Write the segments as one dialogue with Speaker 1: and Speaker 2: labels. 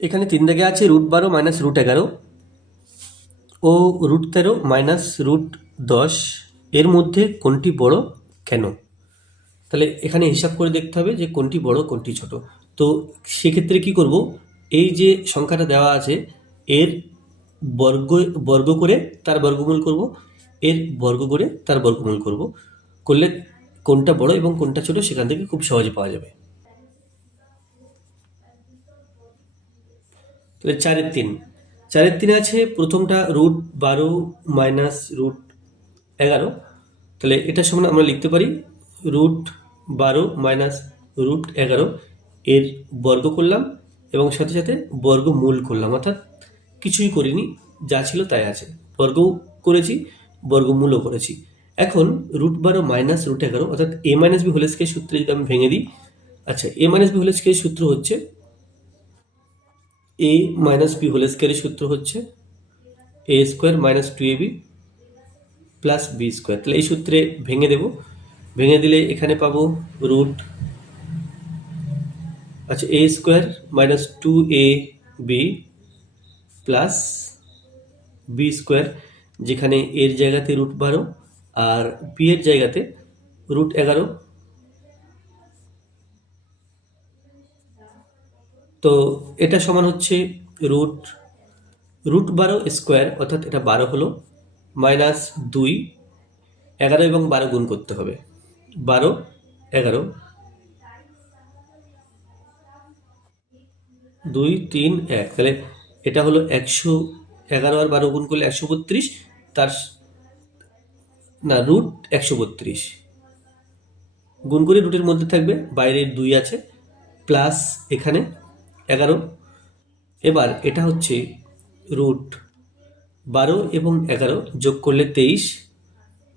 Speaker 1: এখানে তিন দাগে আছে রুট বারো মাইনাস রুট এগারো ও রুট তেরো মাইনাস রুট দশ। এর মধ্যে কোনটি বড় কেন? তাহলে এখানে হিসাব করে দেখতে হবে যে কোনটি বড়, কোনটি ছোট। তো সেক্ষেত্রে কি করব? এই যে সংখ্যাটা দেওয়া আছে, এর বর্গ বর্গ করে তার বর্গমূল করব। এর বর্গ করে তার বর্গমূল করব। করলে কোনটা বড় এবং কোনটা ছোট সেখান থেকে খুব সহজে পাওয়া যাবে। তাহলে চারের তিন। চারের তিন আছে প্রথমটা রুট বারো মাইনাস রুট এগারো। তাহলে এটার সমান আমরা লিখতে পারি রুট বারো মাইনাস রুট এগারো। এর বর্গ করলাম এবং সাথে সাথে বর্গমূল করলাম। অর্থাৎ কিছুই করিনি, যা ছিল তাই আছে। বর্গও করেছি বর্গমূলও করেছি। এখন রুট বারো মাইনাস রুট এগারো, অর্থাৎ এ মাইনাস বি হোল সূত্রে যদি আমি ভেঙে দিই আচ্ছা A minus B whole square সূত্র হচ্ছে এ মাইনাস বি হোল স্কোয়ারের সূত্র হচ্ছে A square minus two A B plus B square তাহলে এই সূত্রে ভেঙে দেব। ভেঙে দিলে এখানে পাবো রুট আচ্ছা A square minus two A B plus B square যেখানে এর জায়গাতে রুট বারো আর বি এর জায়গাতে রুট এগারো। তো এটা সমান হচ্ছে রুট রুট বারো স্কোয়ার অর্থাৎ এটা বারো হলো মাইনাস দুই, এগারো এবং বারো গুণ করতে হবে। বারো, এগারো। দুই, তিন, এক। তাহলে এটা হলো একশো এগারো আর বারো গুণ করলে একশো বত্রিশ, তার না রুট একশো বত্রিশ। গুণ করে রুটের মধ্যে থাকবে বাইরে দুই আছে প্লাস এখানে এগারো। এবার এটা হচ্ছে রুট বারো এবং এগারো যোগ করলে তেইশ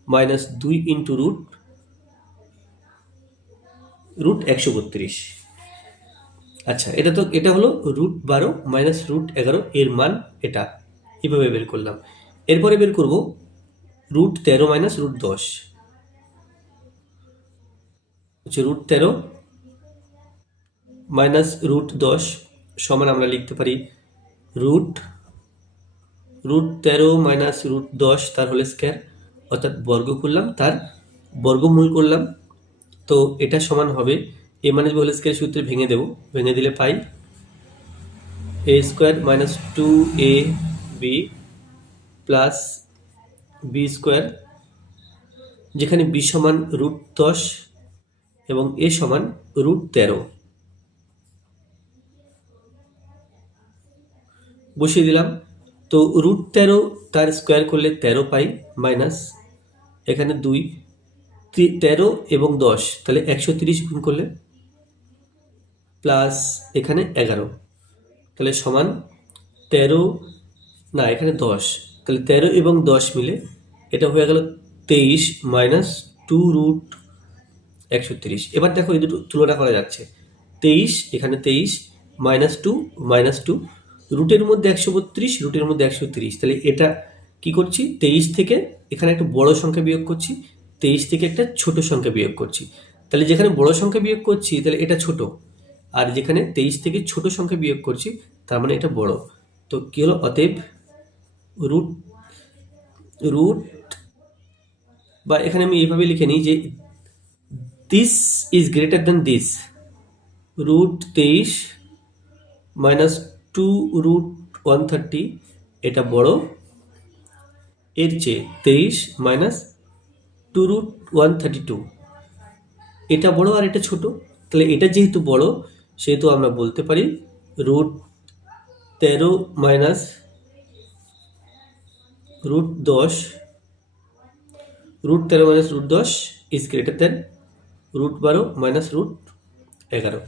Speaker 1: মাইনাস দুই ইন্টু রুট রুট একশো বত্রিশ। আচ্ছা এটা তো, এটা হলো রুট বারো মাইনাস রুট এগারো, এর মান এটা। এভাবে বের করলাম। এরপরে বের করব রুট তেরো মাইনাস রুট দশ। হচ্ছে রুট তেরো মাইনাস রুট দশ সমান আমরা লিখতে পারি রুট রুট তেরো মাইনাস রুট দশ তার হলে স্কোয়ার অর্থাৎ বর্গ করলাম, তার বর্গমূল করলাম। তো এটা সমান হবে এ মাইনাস হোল স্কোয়ার সূত্রে ভেঙে দেব, ভেঙে দিলে পাই A square minus two A B plus B square যেখানে বি সমান রুট দশ এবং এ সমান রুট তেরো। বসিয়ে দিলাম। তো রুট তেরো তার স্কোয়ার করলে তেরো পাই মাইনাস এখানে দুই তেরো এবং দশ, তাহলে একশো তিরিশ গুণ করলে প্লাস এখানে এগারো। তাহলে সমান তেরো, না, এখানে দশ। তাহলে তেরো এবং দশ মিলে এটা হয়ে গেল তেইশ মাইনাস টু রুট একশো তিরিশ। এবার দেখো এই দুটো তুলনা করা যাচ্ছে। তেইশ, এখানে তেইশ মাইনাস টু মাইনাস টু রুটের মধ্যে একশো বত্রিশ, রুটের মধ্যে একশো তিরিশ। তাহলে এটা কি করছি? তেইশ থেকে এখানে একটা বড় সংখ্যা বিয়োগ করছি, তেইশ থেকে একটা ছোট সংখ্যা বিয়োগ করছি। তাহলে যেখানে বড় সংখ্যা বিয়োগ করছি, তাহলে এটা ছোট। আর যেখানে তেইশ থেকে ছোট সংখ্যা বিয়োগ করছি, তার মানে এটা বড়। তো কি হলো? অতএব রুট রুট বা এখানে আমি এইভাবে লিখে নিই যে this is greater than this root তেইশ minus two root one thirty, এটা বড়। এর চেয়ে তেইশ minus two root one thirty two. এটা বড় আর এটা ছোট। তাহলে এটা যেহেতু বড়, সেহেতু আমরা বলতে পারি রুট তেরো মাইনাস রুট দশ। রুট তেরো মাইনাস রুট দশ ইজ গ্রেটার দেন রুট বারো মাইনাস রুট এগারো।